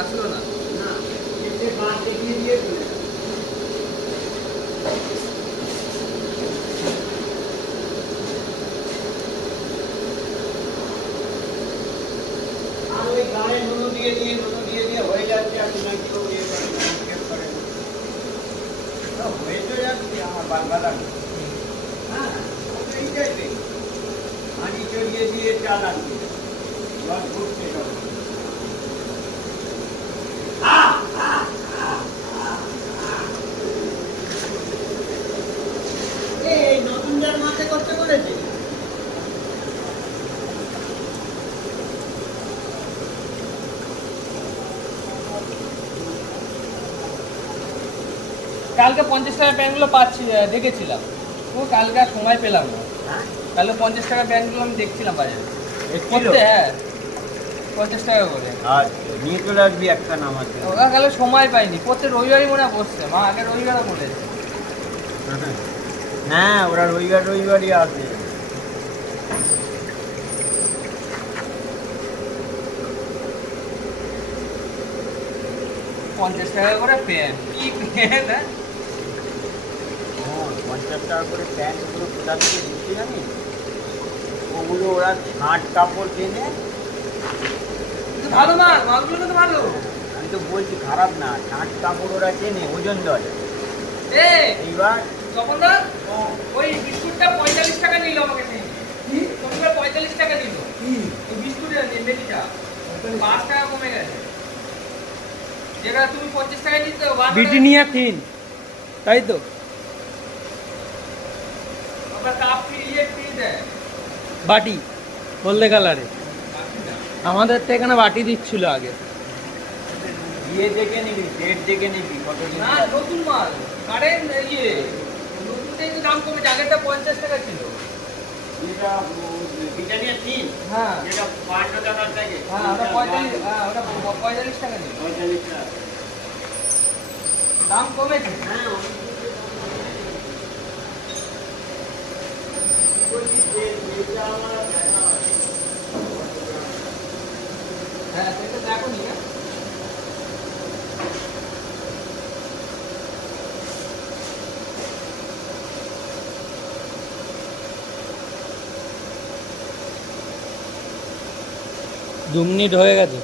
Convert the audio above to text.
আসলো না। না, এতে বাদ দেখিয়ে দিয়ে চলে যাবে। আর ওই গায়ে নুনু দিয়ে হয়ে যাচ্ছে, আপনি নাকি ও ইয়ে করেন, সংক্ষেপ করেন। সব হয়ে তো যাচ্ছে আমার বালবালা। হ্যাঁ, ওটা এইটাই নেই। পানি চড়িয়ে দিয়ে চাল আনতে জল ঘুরছে সব। এই নতুন যার মাঠে করতে বলেছে। কালকে 50 টাকা প্যান্টগুলো পাচ্ছি, দেখেছিলাম। ও কালকে আর সময় পেলাম না। হ্যাঁ, কালকে 50 টাকা প্যান্টগুলো আমি দেখছিলাম বাজারে। এসছিল? করতে, হ্যাঁ 50 টাকা করে। আচ্ছা, নিয়ে চলে আসবি একটা আমার জন্য। ওরা কালকে সময় পাইনি, প্রত্যেক রবিবারই মনে হয় বসছে, মা আগের রবিবারও বলেছে। হ্যাঁ, ওরা রবিবারই আসে। পঞ্চাশ টাকা করে প্যান্ট, কি প্যান্ট! হ্যাঁ 50 টাকা করে প্যান্টগুলো কোথা থেকে দিচ্ছি জানি, ওগুলো ওরা ছাঁট কাপড় কিনে। কিন্তু ভালো মাল, মালগুলো তো ভালো। আমি তো বলছি খারাপ না, ছাঁট কাপড় ওরা কেনে ওজন দরে। এইবার তখন না ওই বিস্কুটটা 45 টাকা নিল আমাকে থেকে। তোমরা 45 টাকা নিল ওই বিস্কুটের মেডিটা, 5 টাকা কমে গেছে। যেটা তুমি 50 টাকা নিতে ব্রিটানিয়া থিন, তাই তো? আমরা কাপ ফ্রি দেয়। বাটি হলদে কালারে, আমাদের তো এখানে বাটি দিচ্ছিল আগে। দিয়ে দেখে নিবি, ডেট দেখে নিবি কতদিন। না নতুন মাল, কারেন্ট নতুনটা একটু দাম কমেছে, আগেরটা 50 টাকা ছিল। যেটা ব্রিটানিয়া থিন, হ্যাঁ যেটা 52 টাকার থাকে, হ্যাঁ ওটা 45, হ্যাঁ ওটা 45 টাকা নিল। 45 টাকা। দাম কমেছে। হ্যাঁ, অনেক কিছু বলছি যে যেটা আমার দেখা হয়। হ্যাঁ সেটা দেখো নি। দু মিনিট হয়ে গেছে।